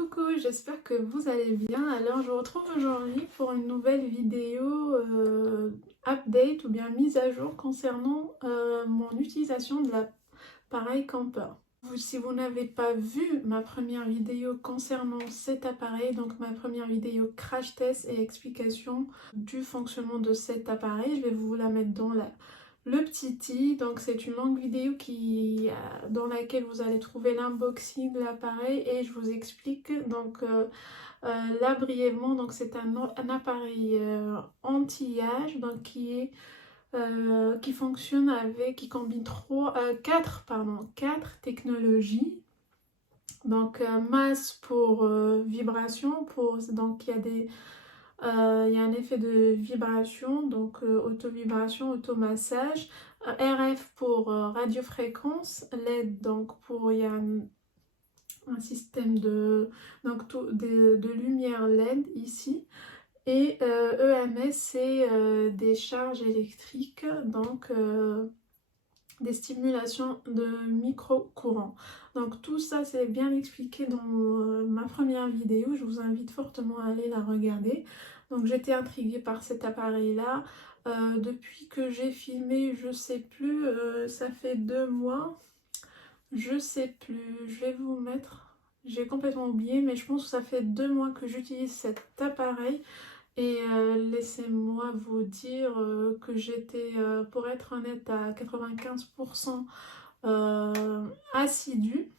Coucou, j'espère que vous allez bien. Alors, je vous retrouve aujourd'hui pour une nouvelle vidéo update ou bien mise à jour concernant mon utilisation de l'appareil Camper. Si vous n'avez pas vu ma première vidéo concernant cet appareil, donc ma première vidéo crash test et explication du fonctionnement de cet appareil, je vais vous la mettre dans le petit i. Donc c'est une longue vidéo dans laquelle vous allez trouver l'unboxing de l'appareil et je vous explique donc là brièvement. Donc c'est un appareil anti-âge donc qui fonctionne qui combine quatre technologies. Donc masse pour vibration, donc il y a un effet de vibration, donc auto-vibration, auto-massage, RF pour radiofréquence, LED donc il y a un système de lumière LED ici, et EMS c'est des charges électriques, donc des stimulations de micro-courants. Donc tout ça c'est bien expliqué dans ma première vidéo, je vous invite fortement à aller la regarder. Donc j'étais intriguée par cet appareil là depuis que j'ai filmé, je sais plus, ça fait 2 mois, je sais plus, je vais vous mettre, j'ai complètement oublié, mais je pense que ça fait 2 mois que j'utilise cet appareil. Et laissez-moi vous dire que j'étais, pour être honnête, à 95% assidue.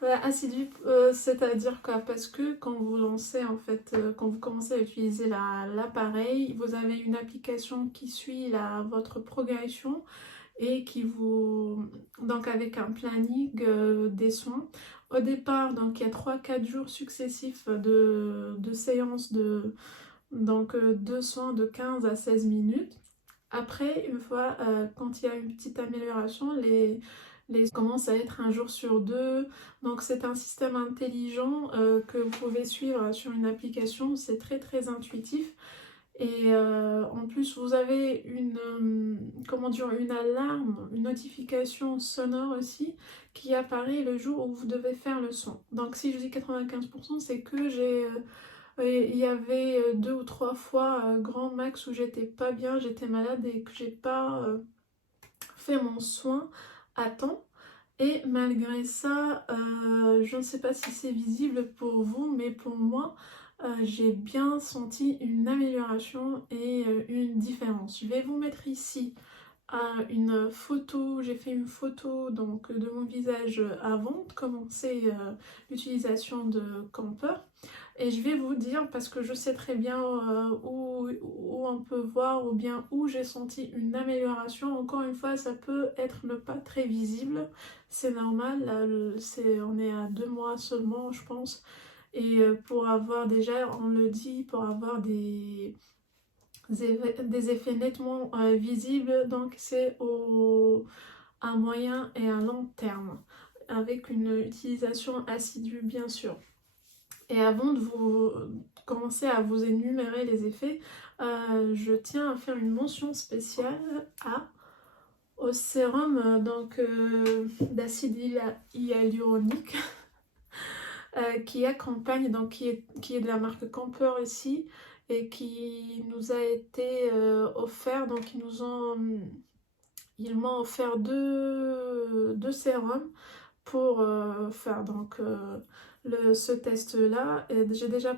Assidue, c'est-à-dire quoi? Parce que quand vous lancez, en fait, quand vous commencez à utiliser l'appareil, vous avez une application qui suit votre progression et donc avec un planning des soins. Au départ, donc il y a 3-4 jours successifs de séances de soins de 15 à 16 minutes. Après, une fois, quand il y a une petite amélioration, les commencent à être un jour sur deux. Donc c'est un système intelligent que vous pouvez suivre sur une application. C'est très très intuitif. Et en plus, vous avez comment dire, une alarme, une notification sonore aussi qui apparaît le jour où vous devez faire le son. Donc si je dis 95%, c'est que il y avait 2 ou 3 fois grand max où j'étais pas bien, j'étais malade et que j'ai pas fait mon soin à temps. Et malgré ça, je ne sais pas si c'est visible pour vous, mais pour moi, j'ai bien senti une amélioration et une différence. Je vais vous mettre ici une photo, j'ai fait une photo donc de mon visage avant de commencer l'utilisation de Camper. Et je vais vous dire, parce que je sais très bien où on peut voir ou bien où j'ai senti une amélioration. Encore une fois, ça peut être ne pas très visible, c'est normal, là, on est à 2 mois seulement je pense. Et pour avoir déjà, on le dit, pour avoir des effets nettement visibles, donc c'est à moyen et à long terme, avec une utilisation assidue bien sûr. Et avant de vous commencer à vous énumérer les effets, je tiens à faire une mention spéciale au sérum d'acide hyaluronique qui accompagne, donc qui est de la marque Camper ici et qui nous a été offert. Donc ils m'ont offert deux sérums pour faire ce test-là. J'ai déjà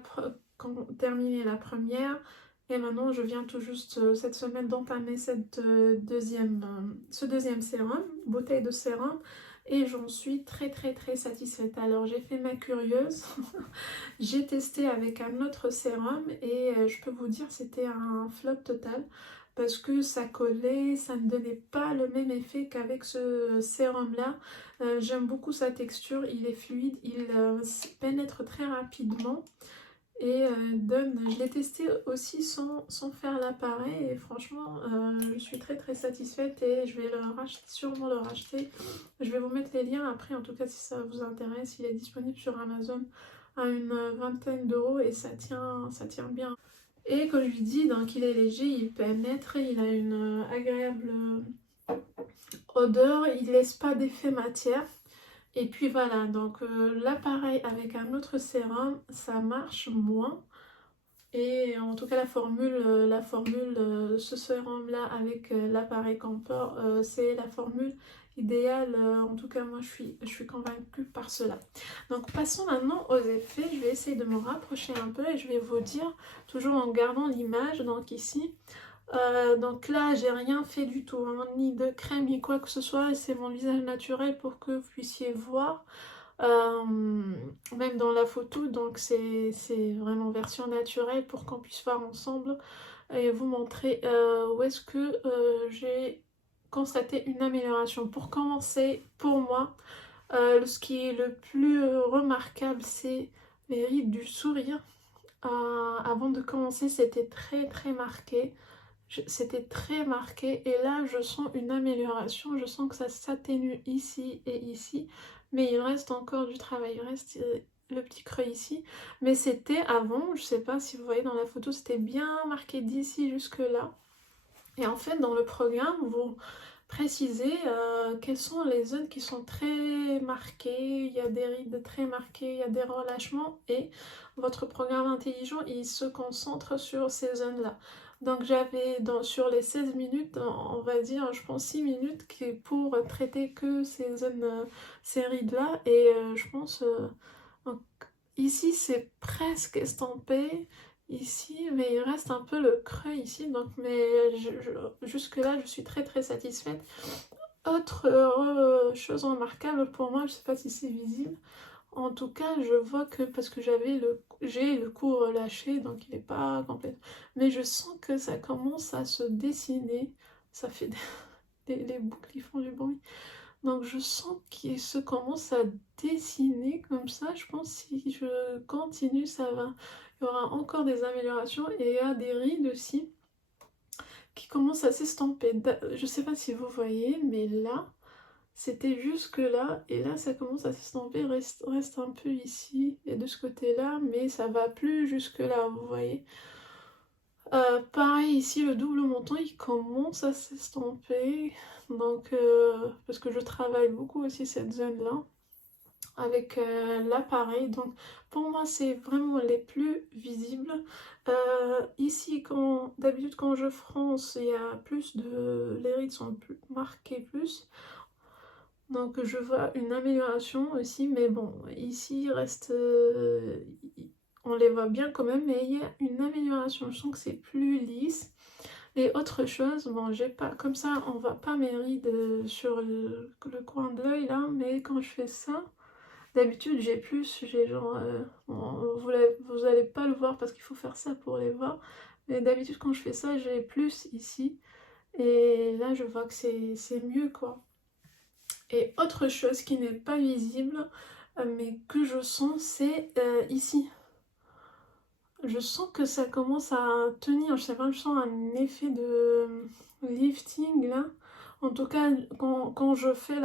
terminé la première et maintenant je viens tout juste cette semaine d'entamer ce deuxième sérum, bouteille de sérum, et j'en suis très très très satisfaite. Alors j'ai fait ma curieuse, j'ai testé avec un autre sérum et je peux vous dire c'était un flop total. Parce que ça collait, ça ne donnait pas le même effet qu'avec ce sérum-là. J'aime beaucoup sa texture, il est fluide, il pénètre très rapidement et je l'ai testé aussi sans faire l'appareil et franchement je suis très très satisfaite et je vais sûrement le racheter. Je vais vous mettre les liens après, en tout cas si ça vous intéresse. Il est disponible sur Amazon à une vingtaine d'euros et ça tient bien. Et comme je lui dis, donc il est léger, il pénètre, il a une agréable odeur, il laisse pas d'effet matière. Et puis voilà, donc l'appareil avec un autre sérum, ça marche moins. Et en tout cas, ce sérum-là avec l'appareil Camphor, c'est la formule idéale. En tout cas, moi, je suis convaincue par cela. Donc, passons maintenant aux effets. Je vais essayer de me rapprocher un peu et je vais vous dire, toujours en gardant l'image, donc ici. Donc là, j'ai rien fait du tout, hein, ni de crème, ni quoi que ce soit. C'est mon visage naturel pour que vous puissiez voir. Euh, Même dans la photo, donc c'est vraiment version naturelle pour qu'on puisse voir ensemble et vous montrer où est-ce que j'ai constaté une amélioration. Pour commencer, pour moi, ce qui est le plus remarquable, c'est les rides du sourire. Avant de commencer, c'était très marqué. C'était très marqué et là je sens une amélioration, je sens que ça s'atténue ici et ici, mais il reste encore du travail, il reste le petit creux ici, mais c'était avant, je sais pas si vous voyez dans la photo, c'était bien marqué d'ici jusque là. Et en fait dans le programme vous précisez quelles sont les zones qui sont très marquées, il y a des rides très marquées, il y a des relâchements et votre programme intelligent il se concentre sur ces zones là. Donc j'avais sur les 16 minutes, on va dire, je pense 6 minutes pour traiter que ces zones, ces rides-là. Et je pense, donc, ici c'est presque estampé, ici, mais il reste un peu le creux ici. Donc, mais jusque-là, je suis très satisfaite. Autre chose remarquable pour moi, je sais pas si c'est visible. En tout cas, je vois que parce que j'ai le cou relâché, donc il n'est pas complet. Mais je sens que ça commence à se dessiner. Ça fait les boucles qui font du bruit. Donc je sens qu'il se commence à dessiner comme ça. Je pense que si je continue, ça va. Il y aura encore des améliorations et il y a des rides aussi qui commencent à s'estomper. Je sais pas si vous voyez, mais là, c'était jusque là, et là ça commence à s'estomper, reste un peu ici et de ce côté-là, mais ça va plus jusque là, vous voyez. Pareil ici, le double menton il commence à s'estomper, donc parce que je travaille beaucoup aussi cette zone-là avec l'appareil, donc pour moi c'est vraiment les plus visibles. Ici, d'habitude quand je fronce, il y a plus de... les rides sont plus marquées plus. Donc je vois une amélioration aussi, mais bon, ici il reste... on les voit bien quand même, mais il y a une amélioration. Je sens que c'est plus lisse. Et autre chose, bon, j'ai pas... Comme ça, on voit pas mes rides sur le coin de l'œil là, mais quand je fais ça, d'habitude j'ai plus, j'ai genre... bon, vous allez pas le voir parce qu'il faut faire ça pour les voir. Mais d'habitude quand je fais ça, j'ai plus ici. Et là, je vois que c'est mieux quoi. Et autre chose qui n'est pas visible, mais que je sens, c'est ici. Je sens que ça commence à tenir, je sais pas, je sens un effet de lifting là. En tout cas, quand je fais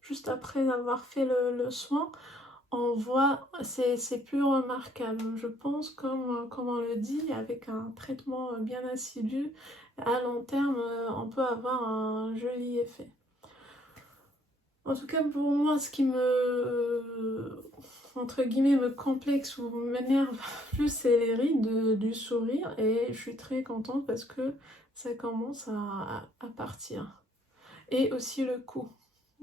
juste après avoir fait le soin, on voit, c'est plus remarquable. Je pense, comme on le dit, avec un traitement bien assidu, à long terme, on peut avoir un joli effet. En tout cas, pour moi, ce qui entre guillemets, me complexe ou m'énerve plus, c'est les rides du sourire. Et je suis très contente parce que ça commence à partir. Et aussi le cou.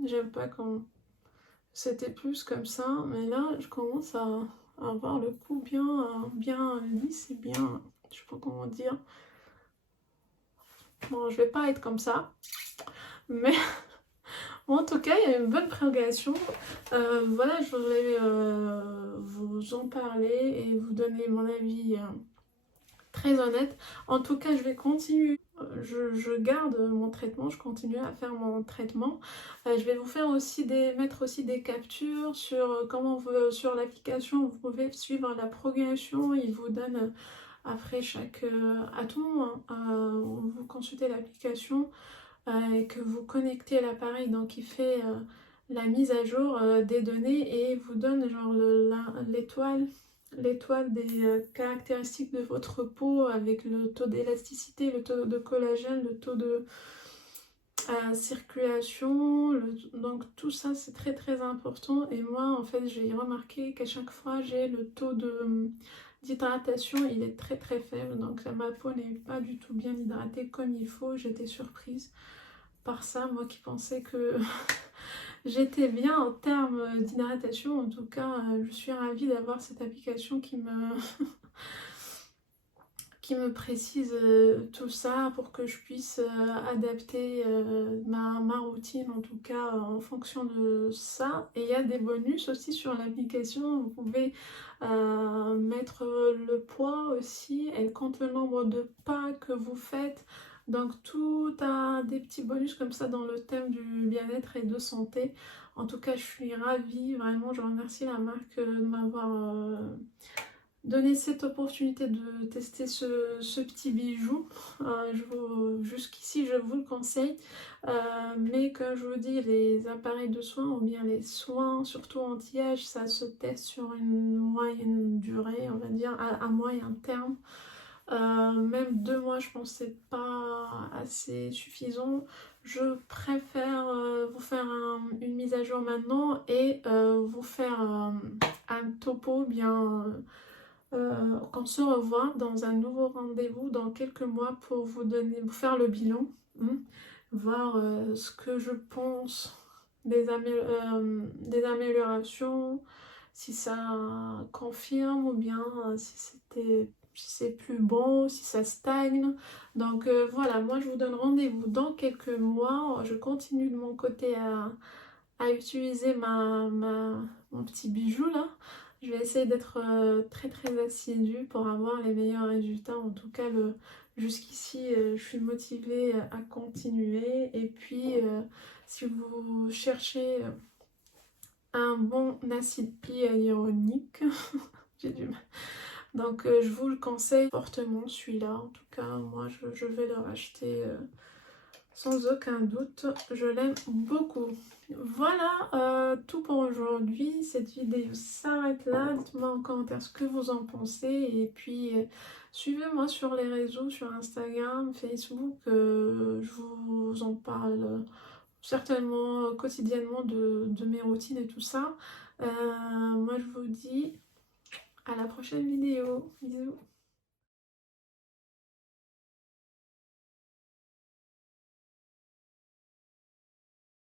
J'aime pas quand c'était plus comme ça, mais là, je commence à avoir le cou bien lisse et bien, je sais pas comment dire. Bon, je vais pas être comme ça, mais... En tout cas, il y a une bonne progression. Voilà, je voulais vous en parler et vous donner mon avis très honnête. En tout cas, je vais continuer. Je garde mon traitement, je continue à faire mon traitement. Je vais vous faire aussi mettre aussi des captures sur sur l'application. Vous pouvez suivre la progression. Il vous donne après chaque à tout moment, vous consultez l'application et que vous connectez à l'appareil, donc il fait la mise à jour des données et vous donne genre l'étoile des caractéristiques de votre peau avec le taux d'élasticité, le taux de collagène, le taux de circulation, donc tout ça c'est très très important. Et moi en fait j'ai remarqué qu'à chaque fois j'ai le taux d'hydratation, il est très très faible, donc ma peau n'est pas du tout bien hydratée comme il faut. J'étais surprise par ça, moi qui pensais que j'étais bien en termes d'hydratation. En tout cas, je suis ravie d'avoir cette application qui me précise tout ça pour que je puisse adapter ma routine, en tout cas en fonction de ça. Et il y a des bonus aussi sur l'application. Vous pouvez mettre le poids aussi. Elle compte le nombre de pas que vous faites. Donc tout a des petits bonus comme ça dans le thème du bien-être et de santé. En tout cas, je suis ravie, vraiment, je remercie la marque de m'avoir donné cette opportunité de tester ce petit bijou. Jusqu'ici, je vous le conseille. Mais comme je vous dis, les appareils de soins ou bien les soins, surtout anti-âge, ça se teste sur une moyenne durée, on va dire, à moyen terme. Même 2 mois, je pense que c'est pas assez suffisant. Je préfère vous faire une mise à jour maintenant et vous faire un topo bien qu'on se revoit dans un nouveau rendez-vous dans quelques mois pour vous faire le bilan, voir ce que je pense des améliorations, si ça confirme ou bien si c'est plus bon, si ça stagne. Donc voilà, moi je vous donne rendez-vous dans quelques mois. Je continue de mon côté à utiliser mon petit bijou là. Je vais essayer d'être très très assidue pour avoir les meilleurs résultats. En tout cas, jusqu'ici, je suis motivée à continuer. Et puis, si vous cherchez un bon acide hyaluronique, j'ai du mal. Donc, je vous le conseille fortement, celui-là. En tout cas, moi, je vais le racheter sans aucun doute. Je l'aime beaucoup. Voilà tout pour aujourd'hui. Cette vidéo s'arrête là. Dites-moi en commentaire ce que vous en pensez. Et puis suivez-moi sur les réseaux, sur Instagram, Facebook. Je vous en parle certainement quotidiennement de mes routines et tout ça. Moi je vous dis à la prochaine vidéo. Bisous.